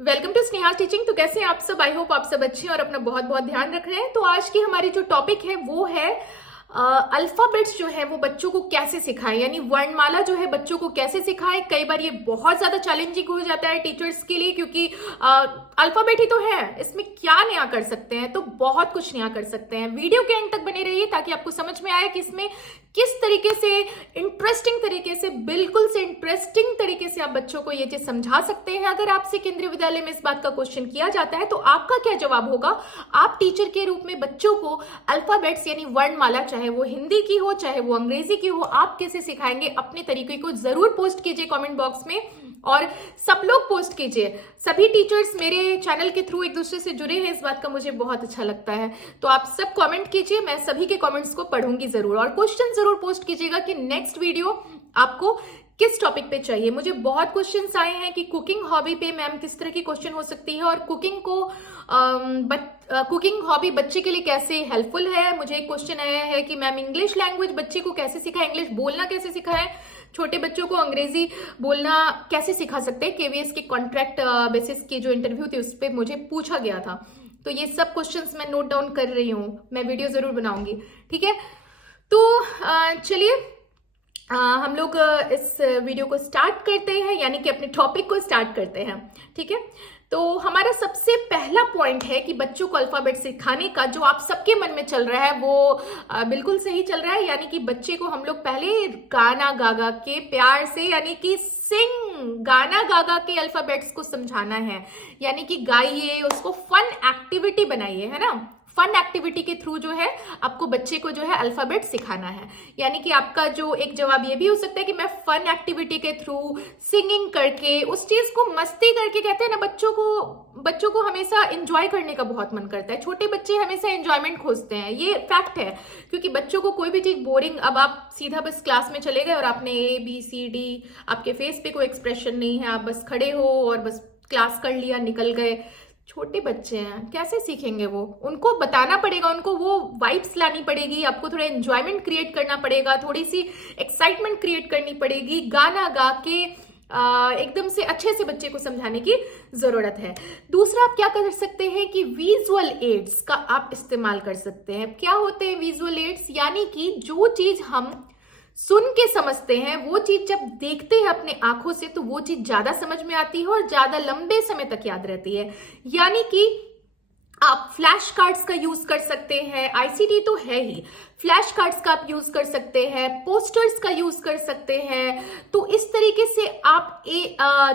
Welcome to Sneha teaching. तो कैसे हैं आप सब? आई होप आप सब अच्छे हैं और अपना बहुत बहुत ध्यान रख रहे हैं। तो आज की हमारी जो टॉपिक है वो है अल्फाबेट्स जो है वो बच्चों को कैसे सिखाएं, यानी वर्णमाला जो है बच्चों को कैसे सिखाएं। कई बार ये बहुत ज्यादा चैलेंजिंग हो जाता है टीचर्स के लिए, क्योंकि अल्फाबेट ही तो है, इसमें क्या नया कर सकते हैं? तो बहुत कुछ नया कर सकते हैं। वीडियो के एंड तक बने रहिए ताकि आपको समझ में आए कि इसमें किस तरीके से इंटरेस्टिंग तरीके से, बिल्कुल से इंटरेस्टिंग तरीके से आप बच्चों को ये चीज समझा सकते हैं। अगर आपसे केंद्रीय विद्यालय में इस बात का क्वेश्चन किया जाता है तो आपका क्या जवाब होगा? आप टीचर के रूप में बच्चों को अल्फाबेट्स यानी वर्णमाला, चाहे वो हिंदी की हो चाहे वो अंग्रेजी की हो, आप कैसे सिखाएंगे? अपने तरीके को जरूर पोस्ट कीजिए कमेंट बॉक्स में, और सब लोग पोस्ट कीजिए। सभी टीचर्स मेरे चैनल के थ्रू एक दूसरे से जुड़े हैं, इस बात का मुझे बहुत अच्छा लगता है। तो आप सब कमेंट कीजिए, मैं सभी के कमेंट्स को पढ़ूंगी जरूर, और क्वेश्चन जरूर पोस्ट कीजिएगा कि नेक्स्ट वीडियो आपको किस टॉपिक पे चाहिए। मुझे बहुत क्वेश्चंस आए हैं कि कुकिंग हॉबी पे मैम किस तरह की क्वेश्चन हो सकती है, और कुकिंग हॉबी बच्चे के लिए कैसे हेल्पफुल है। मुझे एक क्वेश्चन आया है कि मैम इंग्लिश लैंग्वेज बच्चे को कैसे सिखाएं, इंग्लिश बोलना कैसे सिखाएं, छोटे बच्चों को अंग्रेजी बोलना कैसे सिखा सकते हैं। केवीएस के कॉन्ट्रैक्ट बेसिस की जो इंटरव्यू थी उस पर मुझे पूछा गया था। तो ये सब क्वेश्चंस मैं नोट डाउन कर रही हूँ, मैं वीडियो जरूर बनाऊंगी, ठीक है। तो चलिए हम लोग इस वीडियो को स्टार्ट करते हैं, यानी कि अपने टॉपिक को स्टार्ट करते हैं, ठीक है। तो हमारा सबसे पहला पॉइंट है कि बच्चों को अल्फाबेट सिखाने का जो आप सबके मन में चल रहा है वो बिल्कुल सही चल रहा है, यानी कि बच्चे को हम लोग पहले गाना गा गा के प्यार से, यानी कि गाना गा गा के अल्फाबेट्स को समझाना है, यानी कि गाइए, उसको फन एक्टिविटी बनाइए, है ना। फन एक्टिविटी के थ्रू जो है आपको बच्चे को जो है अल्फाबेट सिखाना है। यानी कि आपका जो एक जवाब ये भी हो सकता है कि मैं फन एक्टिविटी के थ्रू सिंगिंग करके उस चीज को मस्ती करके, कहते हैं ना बच्चों को हमेशा एंजॉय करने का बहुत मन करता है। छोटे बच्चे हमेशा एंजॉयमेंट खोजते हैं, ये फैक्ट है, क्योंकि बच्चों को कोई भी चीज बोरिंग, अब आप सीधा बस क्लास में चले गए और आपने ABCD, आपके फेस पे कोई एक्सप्रेशन नहीं है, आप बस खड़े हो और बस क्लास कर लिया, निकल गए। छोटे बच्चे हैं, कैसे सीखेंगे? वो उनको बताना पड़ेगा, उनको वो वाइब्स लानी पड़ेगी, आपको थोड़ा एंजॉयमेंट क्रिएट करना पड़ेगा, थोड़ी सी एक्साइटमेंट क्रिएट करनी पड़ेगी, गाना गा के एकदम से अच्छे से बच्चे को समझाने की जरूरत है। दूसरा आप क्या कर सकते हैं कि विजुअल एड्स का आप इस्तेमाल कर सकते हैं। क्या होते हैं विजुअल एड्स? यानी कि जो चीज हम सुन के समझते हैं वो चीज जब देखते हैं अपने आंखों से तो वो चीज ज्यादा समझ में आती है और ज्यादा लंबे समय तक याद रहती है। यानी कि आप फ्लैश कार्ड्स का यूज कर सकते हैं, आईसीटी तो है ही, फ्लैश कार्ड्स का आप यूज कर सकते हैं, पोस्टर्स का यूज कर सकते हैं। तो इस तरीके से आप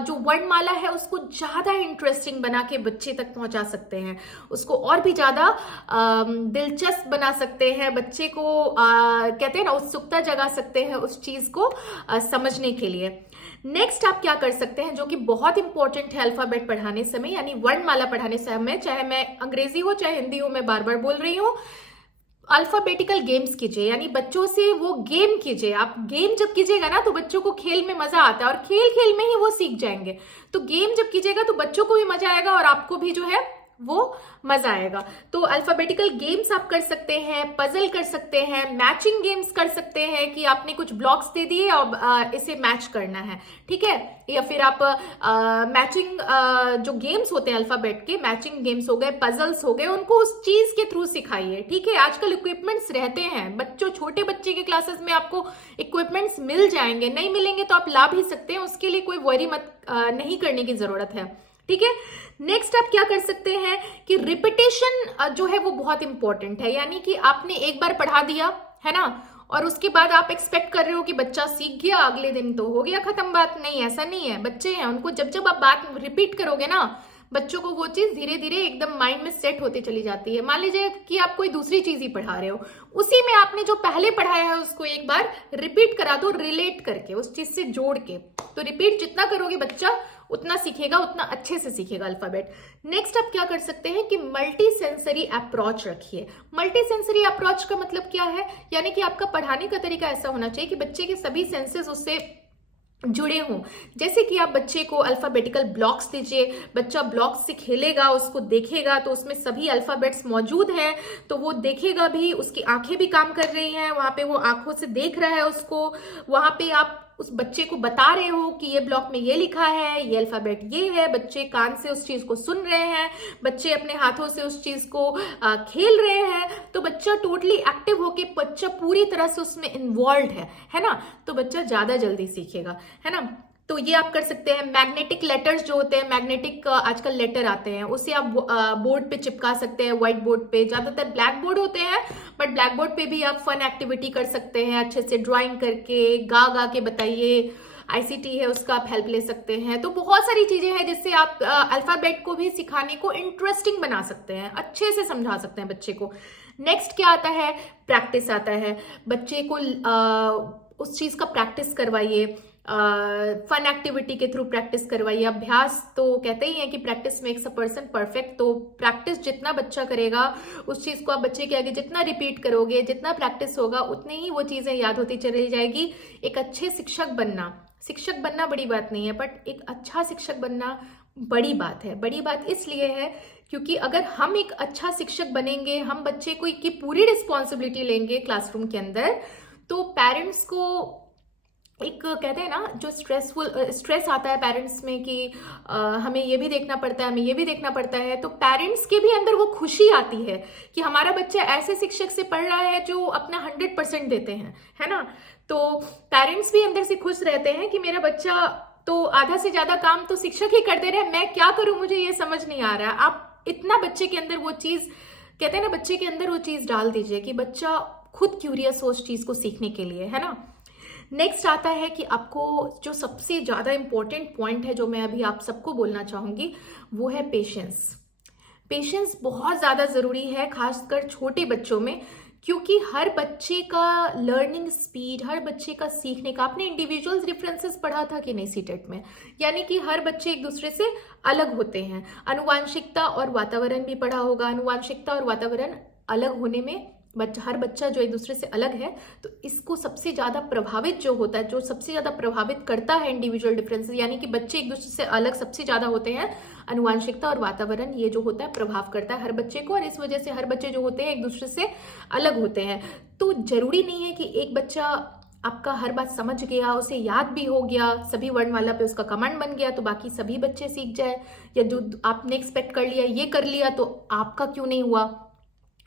जो वर्णमाला है उसको ज्यादा इंटरेस्टिंग बना के बच्चे तक पहुंचा सकते हैं, उसको और भी ज्यादा दिलचस्प बना सकते हैं, बच्चे को कहते हैं ना उत्सुकता जगा सकते हैं उस चीज को समझने के लिए। नेक्स्ट आप क्या कर सकते हैं जो कि बहुत इंपॉर्टेंट है अल्फाबेट पढ़ाने समय, यानी वर्णमाला पढ़ाने समय, चाहे मैं अंग्रेजी हो चाहे हिंदी हो, मैं बार बार बोल रही हूँ, अल्फाबेटिकल गेम्स कीजिए, यानी बच्चों से वो गेम कीजिए। आप गेम जब कीजिएगा ना तो बच्चों को खेल में मजा आता है और खेल खेल में ही वो सीख जाएंगे। तो गेम जब कीजिएगा तो बच्चों को भी मजा आएगा और आपको भी जो है वो मजा आएगा। तो अल्फाबेटिकल गेम्स आप कर सकते हैं, पजल कर सकते हैं, मैचिंग गेम्स कर सकते हैं कि आपने कुछ ब्लॉक्स दे दिए और इसे मैच करना है, ठीक है। या फिर आप मैचिंग जो गेम्स होते हैं अल्फाबेट के, मैचिंग गेम्स हो गए, पजल्स हो गए, उनको उस चीज के थ्रू सिखाइए, ठीक है। आजकल इक्विपमेंट्स रहते हैं, छोटे बच्चे के क्लासेस में आपको इक्विपमेंट्स मिल जाएंगे, नहीं मिलेंगे तो आप ला भी सकते हैं, उसके लिए कोई वरी नहीं करने की जरूरत है, ठीक है। नेक्स्ट आप क्या कर सकते हैं कि रिपीटेशन जो है वो बहुत इंपॉर्टेंट है, यानी कि आपने एक बार पढ़ा दिया है ना, और उसके बाद आप एक्सपेक्ट कर रहे हो कि बच्चा सीख गया, अगले दिन तो हो गया खत्म बात। नहीं, ऐसा नहीं है। बच्चे हैं, उनको जब जब आप बात रिपीट करोगे ना, बच्चों को वो चीज धीरे धीरे एकदम माइंड में सेट होती चली जाती है। मान लीजिए कि आप कोई दूसरी चीज ही पढ़ा रहे हो, उसी में आपने जो पहले पढ़ाया है उसको एक बार रिपीट करा दो, रिलेट करके, उस चीज से जोड़ के। तो रिपीट जितना करोगे बच्चा उतना सीखेगा, उतना अच्छे से सीखेगा अल्फाबेट। नेक्स्ट आप क्या कर सकते हैं कि मल्टी सेंसरी अप्रोच रखिए। मल्टी सेंसरी अप्रोच का मतलब क्या है? यानी कि आपका पढ़ाने का तरीका ऐसा होना चाहिए कि बच्चे के सभी सेंसेस उससे जुड़े हों। जैसे कि आप बच्चे को अल्फाबेटिकल ब्लॉक्स दीजिए, बच्चा ब्लॉक्स से खेलेगा, उसको देखेगा तो उसमें सभी अल्फाबेट्स मौजूद हैं, तो वो देखेगा भी, उसकी आंखें भी काम कर रही हैं, वहां पे वो आंखों से देख रहा है उसको, वहां पे आप उस बच्चे को बता रहे हो कि ये ब्लॉक में ये लिखा है, ये अल्फाबेट ये है, बच्चे कान से उस चीज को सुन रहे हैं, बच्चे अपने हाथों से उस चीज को खेल रहे हैं, तो बच्चा टोटली एक्टिव होके बच्चा पूरी तरह से उसमें इन्वॉल्व है ना, तो बच्चा ज्यादा जल्दी सीखेगा, है ना। तो ये आप कर सकते हैं। मैग्नेटिक लेटर्स जो होते हैं, मैग्नेटिक आजकल लेटर आते हैं, उसे आप बोर्ड पे चिपका सकते हैं, व्हाइट बोर्ड पे। ज्यादातर ब्लैक बोर्ड होते हैं, बट ब्लैक बोर्ड पे भी आप फन एक्टिविटी कर सकते हैं, अच्छे से ड्राइंग करके गा गा के बताइए। आईसीटी है उसका आप हेल्प ले सकते हैं। तो बहुत सारी चीजें हैं जिससे आप अल्फाबेट को भी सिखाने को इंटरेस्टिंग बना सकते हैं, अच्छे से समझा सकते हैं बच्चे को। नेक्स्ट क्या आता है, प्रैक्टिस आता है। बच्चे को उस चीज का प्रैक्टिस करवाइए, फन एक्टिविटी के थ्रू प्रैक्टिस करवाइए। अभ्यास तो कहते ही हैं कि practice makes a person perfect, तो प्रैक्टिस जितना बच्चा करेगा उस चीज को आप बच्चे के आगे जितना रिपीट करोगे, जितना प्रैक्टिस होगा, उतनी ही वो चीजें याद होती चली जाएगी। एक अच्छे शिक्षक बनना बड़ी बात नहीं है, बट एक अच्छा शिक्षक बनना बड़ी बात है। बड़ी बात इसलिए है क्योंकि अगर हम एक अच्छा शिक्षक बनेंगे, हम बच्चे को की पूरी रिस्पॉन्सिबिलिटी लेंगे क्लासरूम के अंदर, तो पेरेंट्स को एक कहते हैं ना, जो स्ट्रेस आता है पेरेंट्स में कि हमें ये भी देखना पड़ता है, हमें ये भी देखना पड़ता है, तो पेरेंट्स के भी अंदर वो खुशी आती है कि हमारा बच्चा ऐसे शिक्षक से पढ़ रहा है जो अपना 100% देते हैं, है ना। तो पेरेंट्स भी अंदर से खुश रहते हैं कि मेरा बच्चा तो आधा से ज्यादा काम तो शिक्षक ही कर दे रहे हैं, मैं क्या करूं, मुझे ये समझ नहीं आ रहा है। आप इतना बच्चे के अंदर वो चीज, कहते हैं ना, बच्चे के अंदर वो चीज डाल दीजिए कि बच्चा खुद क्यूरियस हो उस चीज को सीखने के लिए, है ना। नेक्स्ट आता है कि आपको जो सबसे ज्यादा इंपॉर्टेंट पॉइंट है जो मैं अभी आप सबको बोलना चाहूंगी, वो है पेशेंस। पेशेंस बहुत ज्यादा जरूरी है, खासकर छोटे बच्चों में, क्योंकि हर बच्चे का लर्निंग स्पीड, हर बच्चे का सीखने का, आपने इंडिविजुअल डिफरेंसेस पढ़ा था कि नहीं सीटेट में, यानी कि हर बच्चे एक दूसरे से अलग होते हैं। अनुवांशिकता और वातावरण भी पढ़ा होगा। अनुवांशिकता और वातावरण अलग होने में हर बच्चा जो एक दूसरे से अलग है, तो इसको सबसे ज्यादा प्रभावित जो होता है, जो सबसे ज्यादा प्रभावित करता है इंडिविजुअल डिफरेंसेस, यानी कि बच्चे एक दूसरे से अलग सबसे ज्यादा होते हैं, अनुवांशिकता और वातावरण, ये जो होता है प्रभाव करता है हर बच्चे को, और इस वजह से हर बच्चे जो होते हैं एक दूसरे से अलग होते हैं। तो जरूरी नहीं है कि एक बच्चा आपका हर बात समझ गया, उसे याद भी हो गया, सभी वर्णमाला पे उसका कमांड बन गया, तो बाकी सभी बच्चे सीख जाए, या जो आपने एक्सपेक्ट कर लिया ये कर लिया तो आपका क्यों नहीं हुआ।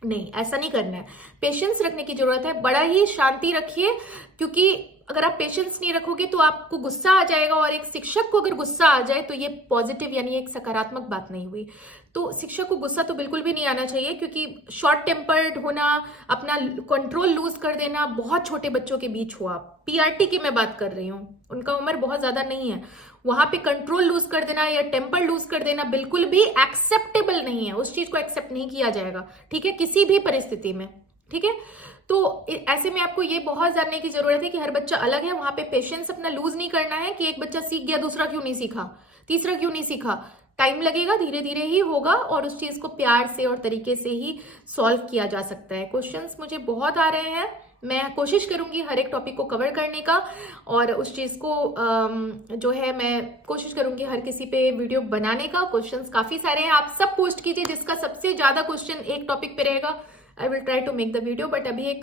नहीं, ऐसा नहीं करना है। पेशेंस रखने की जरूरत है, बड़ा ही शांति रखिए, क्योंकि अगर आप पेशेंस नहीं रखोगे तो आपको गुस्सा आ जाएगा, और एक शिक्षक को अगर गुस्सा आ जाए तो ये पॉजिटिव यानी एक सकारात्मक बात नहीं हुई। तो शिक्षक को गुस्सा तो बिल्कुल भी नहीं आना चाहिए, क्योंकि शॉर्ट टेम्पर्ड होना, अपना कंट्रोल लूज कर देना, बहुत छोटे बच्चों के बीच हुआ, पीआरटी की मैं बात कर रही हूँ, उनका उम्र बहुत ज्यादा नहीं है, वहां पे कंट्रोल लूज कर देना या टेम्पर लूज कर देना बिल्कुल भी एक्सेप्टेबल नहीं है, उस चीज को एक्सेप्ट नहीं किया जाएगा, ठीक है, किसी भी परिस्थिति में, ठीक है। तो ऐसे में आपको ये बहुत जानने की जरूरत है कि हर बच्चा अलग है, वहां पे पेशेंस अपना लूज नहीं करना है कि एक बच्चा सीख गया दूसरा क्यों नहीं सीखा, तीसरा क्यों नहीं सीखा। टाइम लगेगा, धीरे धीरे ही होगा, और उस चीज को प्यार से और तरीके से ही सॉल्व किया जा सकता है। क्वेश्चंस मुझे बहुत आ रहे हैं, मैं कोशिश करूंगी हर एक टॉपिक को कवर करने का, और उस चीज को जो है मैं कोशिश करूंगी हर किसी पे वीडियो बनाने का। क्वेश्चंस काफी सारे हैं, आप सब पोस्ट कीजिए, जिसका सबसे ज्यादा क्वेश्चन एक टॉपिक पे रहेगा, I will try to make the video. But अभी एक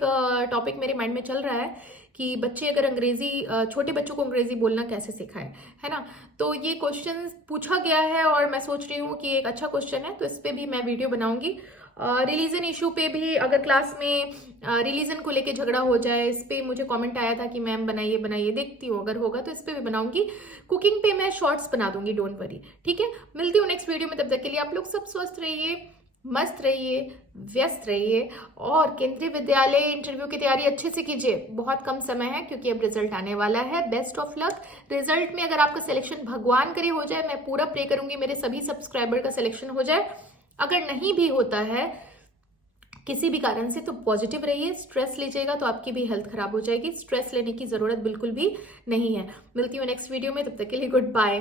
टॉपिक मेरे माइंड में चल रहा है कि बच्चे अगर अंग्रेजी, छोटे बच्चों को अंग्रेजी बोलना कैसे सिखाएं, है ना। तो ये क्वेश्चन पूछा गया है और मैं सोच रही हूँ कि एक अच्छा क्वेश्चन है, तो इस पे भी मैं वीडियो बनाऊंगी। रिलीजन इशू पे भी, अगर क्लास में रिलीजन को लेके झगड़ा हो जाए, इस पे मुझे कमेंट आया था कि मैम बनाइए बनाइए, देखती हूँ अगर होगा तो इस पे भी बनाऊंगी। कुकिंग पे मैं शॉर्ट्स बना दूंगी, डोंट वरी, ठीक है। मिलती हूँ नेक्स्ट वीडियो में, तब तक के लिए आप लोग सब स्वस्थ रहिए, मस्त रहिए, व्यस्त रहिए, और केंद्रीय विद्यालय इंटरव्यू की तैयारी अच्छे से कीजिए। बहुत कम समय है क्योंकि अब रिजल्ट आने वाला है। Best of luck. रिजल्ट में अगर आपका सिलेक्शन भगवान करे हो जाए, मैं पूरा प्रे करूंगी मेरे सभी सब्सक्राइबर का सिलेक्शन हो जाए। अगर नहीं भी होता है किसी भी कारण से, तो पॉजिटिव रहिए, स्ट्रेस लीजिएगा तो आपकी भी हेल्थ खराब हो जाएगी। स्ट्रेस लेने की जरूरत बिल्कुल भी नहीं है। मिलती हूँ नेक्स्ट वीडियो में, तब तक के लिए गुड बाय।